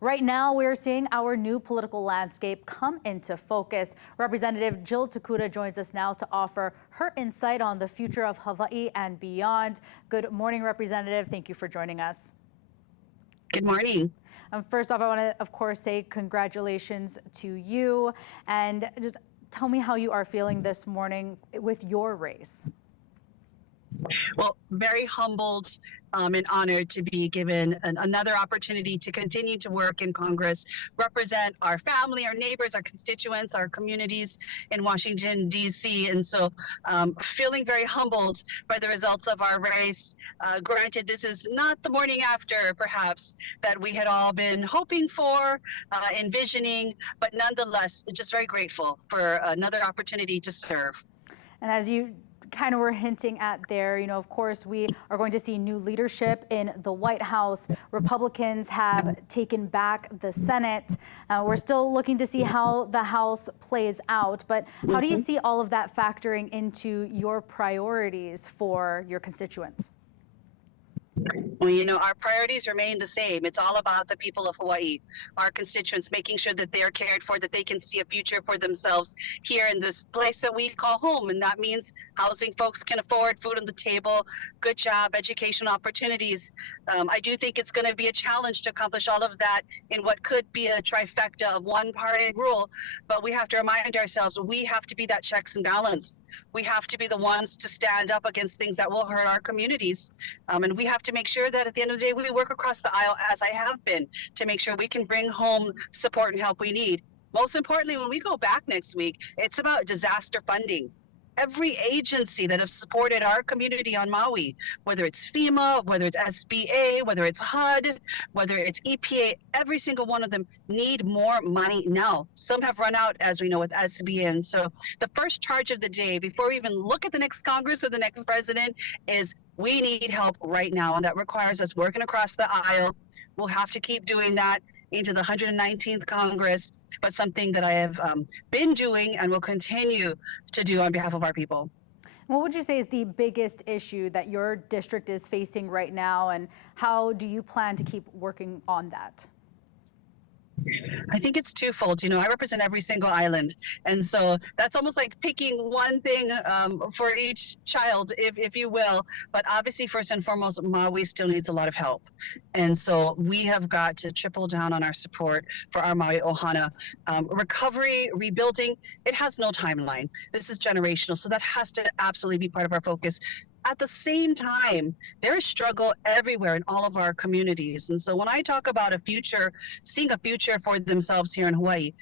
Right now, we're seeing our new political landscape come into focus. Representative Jill Tokuda joins us now to offer her insight on the future of Hawaii and beyond. Good morning, Representative. Thank you for joining us. Good morning. First off, I want to, of course, say congratulations to you, and just tell me how you are feeling this morning with your race. Well, very humbled and honored to be given another opportunity to continue to work in Congress, represent our family, our neighbors, our constituents, our communities in Washington, D.C. And so feeling very humbled by the results of our race. Granted, this is not the morning after, perhaps, that we had all been hoping for, envisioning, but nonetheless, just very grateful for another opportunity to serve. And as you kind of were hinting at there, of course, we are going to see new leadership in the White House. Republicans have taken back the Senate. We're still looking to see how the House plays out. But how do you see all of that factoring into your priorities for your constituents? Well, our priorities remain the same. It's all about the people of Hawaii, our constituents, making sure that they're cared for, that they can see a future for themselves here in this place that we call home. And that means housing folks can afford, food on the table, good job, education opportunities. I do think it's going to be a challenge to accomplish all of that in what could be a trifecta of one-party rule. But we have to remind ourselves, we have to be that checks and balance. We have to be the ones to stand up against things that will hurt our communities. And we have to make sure that at the end of the day, we work across the aisle, as I have been, to make sure we can bring home support and help we need. Most importantly, when we go back next week, it's about disaster funding. Every agency that has supported our community on Maui, whether it's FEMA, whether it's SBA, whether it's HUD, whether it's EPA, every single one of them need more money now. Some have run out, as we know, with SBA. And so the first charge of the day, before we even look at the next Congress or the next president, is we need help right now. And that requires us working across the aisle. We'll have to keep doing that into the 119th Congress, but something that I have been doing and will continue to do on behalf of our people. What would you say is the biggest issue that your district is facing right now, and how do you plan to keep working on that? I think it's twofold. I represent every single island. And so that's almost like picking one thing for each child, if you will. But obviously, first and foremost, Maui still needs a lot of help. And so we have got to triple down on our support for our Maui Ohana. Recovery, rebuilding, it has no timeline. This is generational. So that has to absolutely be part of our focus. At the same time, there is struggle everywhere in all of our communities. And so when I talk about a future, seeing a future for themselves here in Hawaii,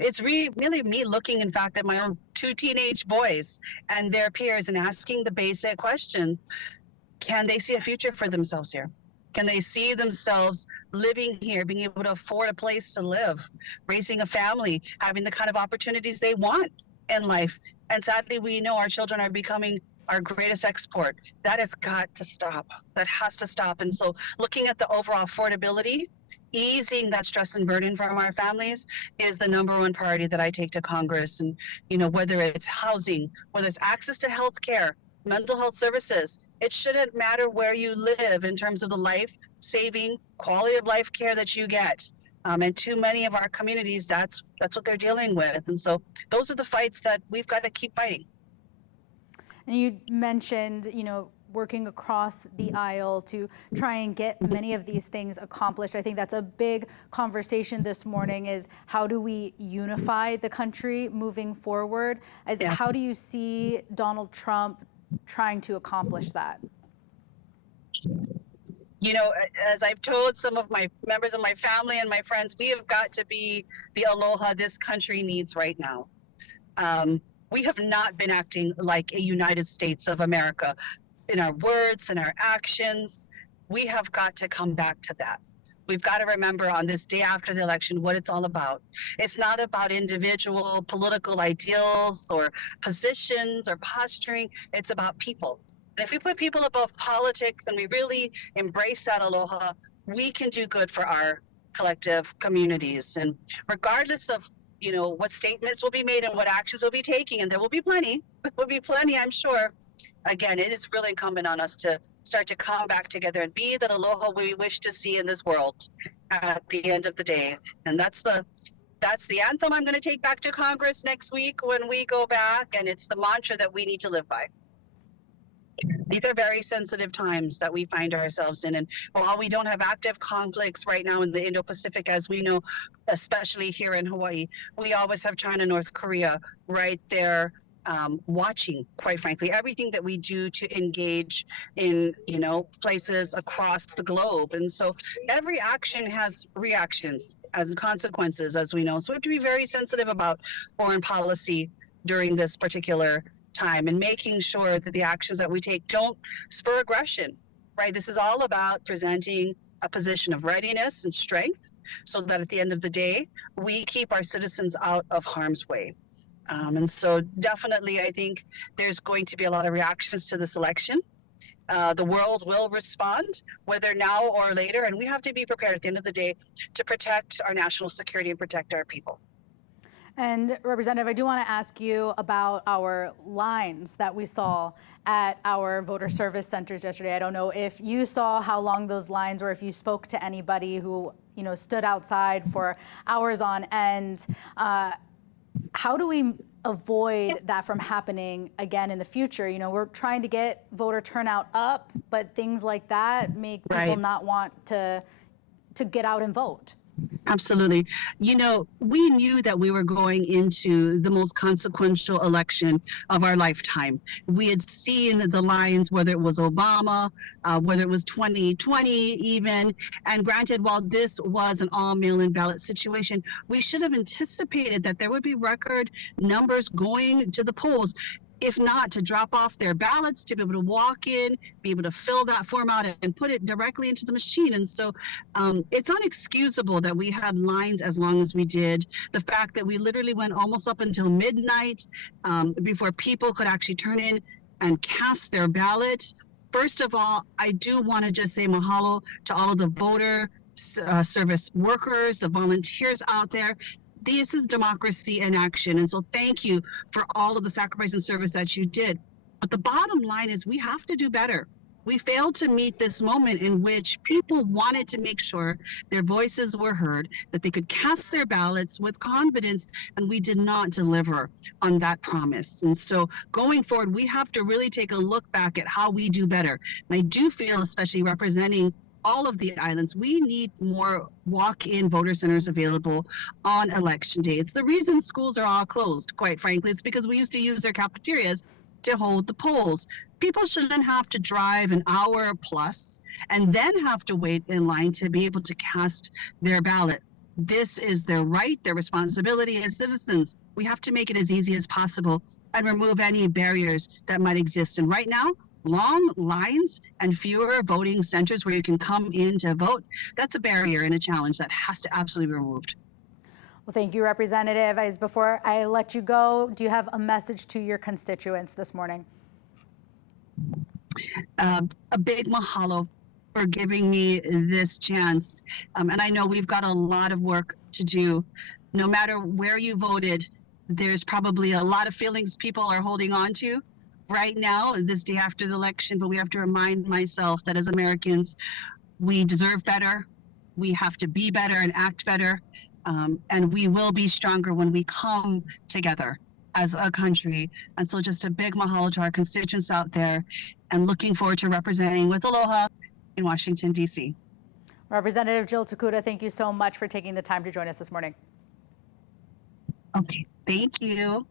it's really me looking, in fact, at my own two teenage boys and their peers and asking the basic question: can they see a future for themselves here? Can they see themselves living here, being able to afford a place to live, raising a family, having the kind of opportunities they want in life? And sadly, we know our children are becoming our greatest export. That has got to stop. That has to stop. And so looking at the overall affordability, easing that stress and burden from our families is the number one priority that I take to Congress. And, whether it's housing, whether it's access to health care, mental health services, it shouldn't matter where you live in terms of the life-saving, quality of life care that you get. And too many of our communities, that's what they're dealing with. And so those are the fights that we've got to keep fighting. And you mentioned, working across the aisle to try and get many of these things accomplished. I think that's a big conversation this morning, is how do we unify the country moving forward? Yes. How do you see Donald Trump trying to accomplish that? As I've told some of my members of my family and my friends, we have got to be the aloha this country needs right now. We have not been acting like a United States of America in our words and our actions. We have got to come back to that. We've got to remember on this day after the election what it's all about. It's not about individual political ideals or positions or posturing. It's about people. And if we put people above politics and we really embrace that aloha, we can do good for our collective communities. And regardless of what statements will be made and what actions will be taking, and there will be plenty, I'm sure. Again, it is really incumbent on us to start to come back together and be that aloha we wish to see in this world. at the end of the day. And that's the anthem I'm going to take back to Congress next week when we go back, and it's the mantra that we need to live by. These are very sensitive times that we find ourselves in. And while we don't have active conflicts right now in the Indo-Pacific, as we know, especially here in Hawaii, we always have China, North Korea right there watching, quite frankly, everything that we do to engage in, places across the globe. And so every action has reactions as consequences, as we know. So we have to be very sensitive about foreign policy during this particular time and making sure that the actions that we take don't spur aggression, right? This is all about presenting a position of readiness and strength so that at the end of the day, we keep our citizens out of harm's way. And so definitely, I think there's going to be a lot of reactions to this election. The world will respond, whether now or later, and we have to be prepared at the end of the day to protect our national security and protect our people. And Representative, I do want to ask you about our lines that we saw at our voter service centers yesterday. I don't know if you saw how long those lines were, if you spoke to anybody who, stood outside for hours on end. How do we avoid that from happening again in the future? We're trying to get voter turnout up, but things like that make people not want to get out and vote. Absolutely. We knew that we were going into the most consequential election of our lifetime. We had seen the lines, whether it was Obama, whether it was 2020 even. And granted, while this was an all mail-in ballot situation, we should have anticipated that there would be record numbers going to the polls. If not, to drop off their ballots, to be able to walk in, be able to fill that form out and put it directly into the machine. And so it's unexcusable that we had lines as long as we did. The fact that we literally went almost up until midnight before people could actually turn in and cast their ballot. First of all, I do want to just say mahalo to all of the voter service workers, the volunteers out there. This is democracy in action. And so thank you for all of the sacrifice and service that you did. But the bottom line is we have to do better. We failed to meet this moment in which people wanted to make sure their voices were heard, that they could cast their ballots with confidence, and we did not deliver on that promise. And so going forward, we have to really take a look back at how we do better. And I do feel, especially representing all of the islands, we need more walk-in voter centers available on election day. It's the reason schools are all closed, quite frankly. It's because we used to use their cafeterias to hold the polls. People shouldn't have to drive an hour plus and then have to wait in line to be able to cast their ballot. This is their right, their responsibility as citizens. We have to make it as easy as possible and remove any barriers that might exist. And right now, long lines and fewer voting centers where you can come in to vote, that's a barrier and a challenge that has to absolutely be removed. Well, thank you, Representative. As before I let you go, do you have a message to your constituents this morning? A big mahalo for giving me this chance. And I know we've got a lot of work to do. No matter where you voted, there's probably a lot of feelings people are holding on to right now, this day after the election, but we have to remind myself that as Americans, we deserve better. We have to be better and act better. And we will be stronger when we come together as a country. And so just a big mahalo to our constituents out there, and looking forward to representing with aloha in Washington, D.C. Representative Jill Tokuda, thank you so much for taking the time to join us this morning. Okay, thank you.